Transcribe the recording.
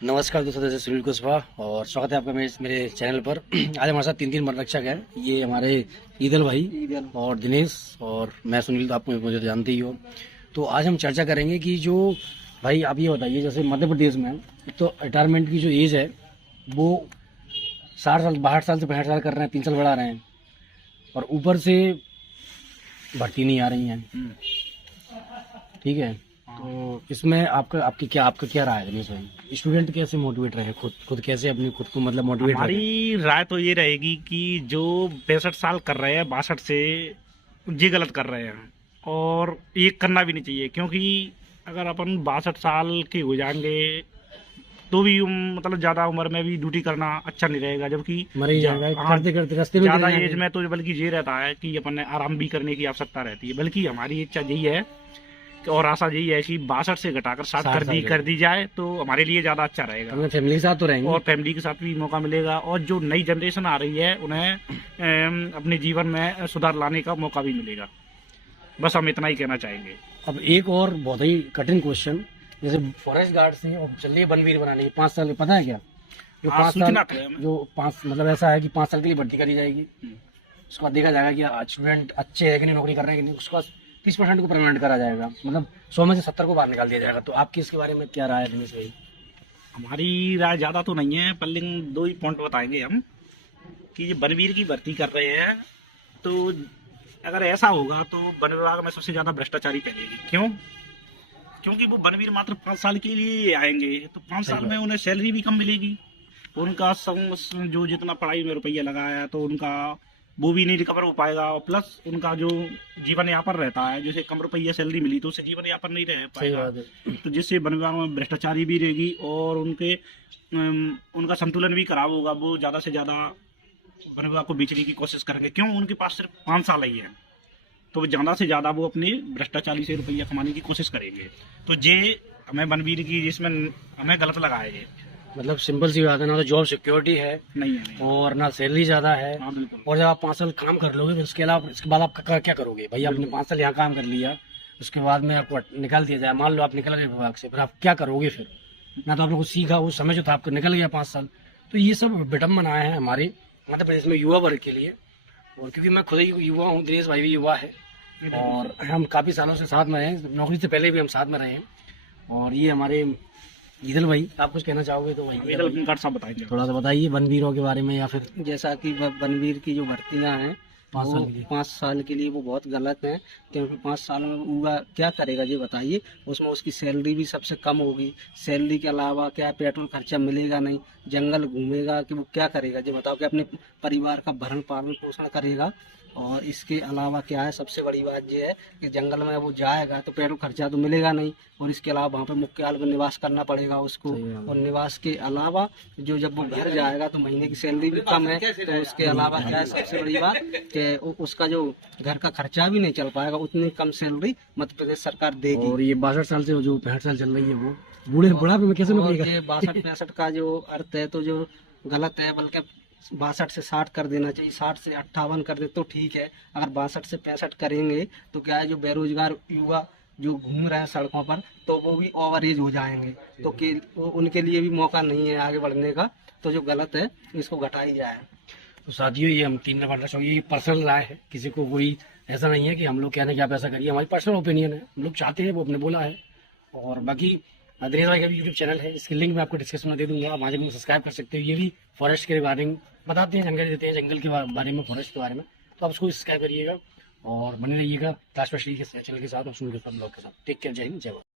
नमस्कार दोस्तों, जैसे सुनील कुशवाहा और स्वागत है आपका मेरे चैनल पर। आज हमारे साथ तीन वनरक्षक हैं। ये हमारे ईदल भाई और दिनेश और मैं सुनील, तो आप मुझे तो जानते ही हो। तो आज हम चर्चा करेंगे कि जो भाई आप ये बताइए, जैसे मध्य प्रदेश में तो रिटायरमेंट की जो एज है वो 60 साल 62 साल से 65 साल कर रहे हैं, 3 साल बढ़ा रहे हैं और ऊपर से भर्ती नहीं आ रही हैं। ठीक है, तो इसमें आपका क्या राय है दिनेश भाई? स्टूडेंट कैसे मोटिवेट रहे, खुद कैसे अपनी खुद को मतलब मोटिवेट रहे? हमारी राय तो ये रहेगी कि जो 65 साल कर रहे हैं 62 से, ये गलत कर रहे हैं और ये करना भी नहीं चाहिए। क्योंकि अगर अपन 62 साल के हो जाएंगे तो भी मतलब ज्यादा उम्र में भी ड्यूटी करना अच्छा नहीं रहेगा। जबकि मर ही जाएगा करते करते रास्ते में ज्यादा एज में तो बल्कि ये रहता है कि अपन ने आराम भी करने की आवश्यकता रहती है। बल्कि हमारी इच्छा यही है और आशा यही है कि 62 से घटाकर 60 कर दी जाए तो हमारे लिए ज्यादा अच्छा रहेगा। अपने फैमिली के साथ तो रहेंगे और फैमिली के साथ भी मौका मिलेगा और जो नई जनरेशन आ रही है उन्हें अपने जीवन में सुधार लाने का मौका भी मिलेगा। बस हम इतना ही कहना चाहेंगे। अब एक और बहुत ही कठिन क्वेश्चन, जैसे फॉरेस्ट गार्ड से और चल रही है बनवीर बनाने की 5 साल, पता है क्या? जो 5 साल जो 5 मतलब ऐसा है कि 5 साल के लिए भर्ती करी जाएगी। उसके बाद देखा जाएगा कि स्टूडेंट अच्छे है कि नहीं, नौकरी कर रहे हैं कि नहीं। उसके बाद 30% को परमानेंट करा जाएगा, मतलब 100 में से 70 को बाहर निकाल दिया जाएगा। तो आपकी इसके बारे में क्या राय है दिनेश भाई? हमारी राय ज्यादा तो नहीं है, पर लेकिन 2 ही पॉइंट बताएंगे हम कि ये बनवीर की भर्ती कर रहे हैं। तो अगर ऐसा होगा तो वन विभाग में सबसे ज्यादा भ्रष्टाचारी फैलेगी। क्यों? क्योंकि वो बनवीर मात्र 5 साल के लिए आएंगे तो 5 साल में उन्हें सैलरी भी कम मिलेगी। उनका जो जितना पढ़ाई में रुपया लगाया है तो उनका वो भी नहीं रिकवर हो पाएगा। और प्लस उनका जो जीवन यापन रहता है, जैसे कम रुपया सैलरी मिली तो उससे जीवन यापन नहीं रह पाएगा। तो जिससे वन विभाग में भ्रष्टाचारी भी रहेगी और उनका संतुलन भी खराब होगा। वो ज्यादा से ज्यादा वन विभाग को बेचने की कोशिश करेंगे। क्यों? उनके पास सिर्फ 5 साल ही है तो वो ज्यादा से ज्यादा वो अपने भ्रष्टाचारी से रुपया कमाने की कोशिश करेंगे। तो ये हमें वनवीर की जिसमें हमें गलत लगा है। मतलब सिंपल सी बात है, ना तो जॉब सिक्योरिटी है नहीं और ना सैलरी ज्यादा है। और जब आप 5 साल काम कर लोगे उसके अलावा इसके बाद आप क्या करोगे भाई? आपने 5 साल यहाँ काम कर लिया, उसके बाद में आपको निकाल दिया जाए, मान लो आप निकल गए विभाग से, फिर आप क्या करोगे? फिर ना तो आपने कुछ सीखा, वो समय जो था आपको निकल गया 5 साल। तो ये सब विडम्बना है हमारे मध्य प्रदेश में युवा वर्ग के लिए। और क्योंकि मैं खुद ही युवा हूँ, दिनेश भाई भी युवा है और हम काफ़ी सालों से साथ में रहे, नौकरी से पहले भी हम साथ में रहे हैं। और ये हमारे ईदल भाई, आप कुछ कहना चाहोगे तो भाई साहब बताएंगे, थोड़ा सा बताइए वनवीरों के बारे में। या फिर जैसा कि वनवीर की जो भर्तियां हैं 5 साल के लिए वो बहुत गलत हैं। क्योंकि 5 साल में वो क्या करेगा ये बताइए। उसमें उसकी सैलरी भी सबसे कम होगी। सैलरी के अलावा क्या पेट्रोल खर्चा मिलेगा नहीं, जंगल घूमेगा कि वो क्या करेगा ये बताओ? कि अपने परिवार का भरण पालन पोषण करेगा। और इसके अलावा क्या है, सबसे बड़ी बात ये है कि जंगल में वो जाएगा तो पेट्रोल खर्चा तो मिलेगा नहीं। और इसके अलावा वहाँ पे मुख्यालय में निवास करना पड़ेगा उसको। और निवास के अलावा जो जब वो घर जाएगा तो महीने की सैलरी भी कम है। तो उसके अलावा क्या है, सबसे बड़ी बात कि उसका जो घर का खर्चा भी नहीं चल पाएगा, उतनी कम सैलरी मध्य प्रदेश सरकार देगी। और ये 62 साल से जो 65 साल चल रही है वो बुढ़ापे में कैसे नौकरी करेगा? ये 62-65 का जो अर्थ है तो जो गलत है, बल्कि 62 से 60 कर देना चाहिए। 60 से 58 कर दे तो ठीक है। अगर 62 से 65 करेंगे तो क्या है, जो बेरोजगार युवा जो घूम रहे हैं सड़कों पर तो वो भी ओवर एज हो जाएंगे। तो उनके लिए भी मौका नहीं है आगे बढ़ने का। तो जो गलत है इसको घटा ही जाए। तो साथियों, ये हम 3 वनरक्षक, ये पर्सनल राय है, किसी को कोई ऐसा नहीं है कि हम लोग कहने कि आप ऐसा करिए। हमारी पर्सनल ओपिनियन है, हम लोग चाहते हैं, वो अपने बोला है। और बाकी दिनेश भाई का भी यूट्यूब चैनल है, इसकी लिंक मैं आपको डिस्क्रिप्शन में दे दूंगा, आप वहाँ से सब्सक्राइब कर सकते हो। ये भी फॉरेस्ट के बारे में बताते हैं, जानकारी देते हैं जंगल के बारे में, फॉरेस्ट के बारे में। तो आप उसको सब्सक्राइब करिएगा और बने रहिएगा क्लास स्पेशली के चैनल के साथ और सुनिए ब्लॉग के साथ। टेक केयर, जय हिंद, जय भारत।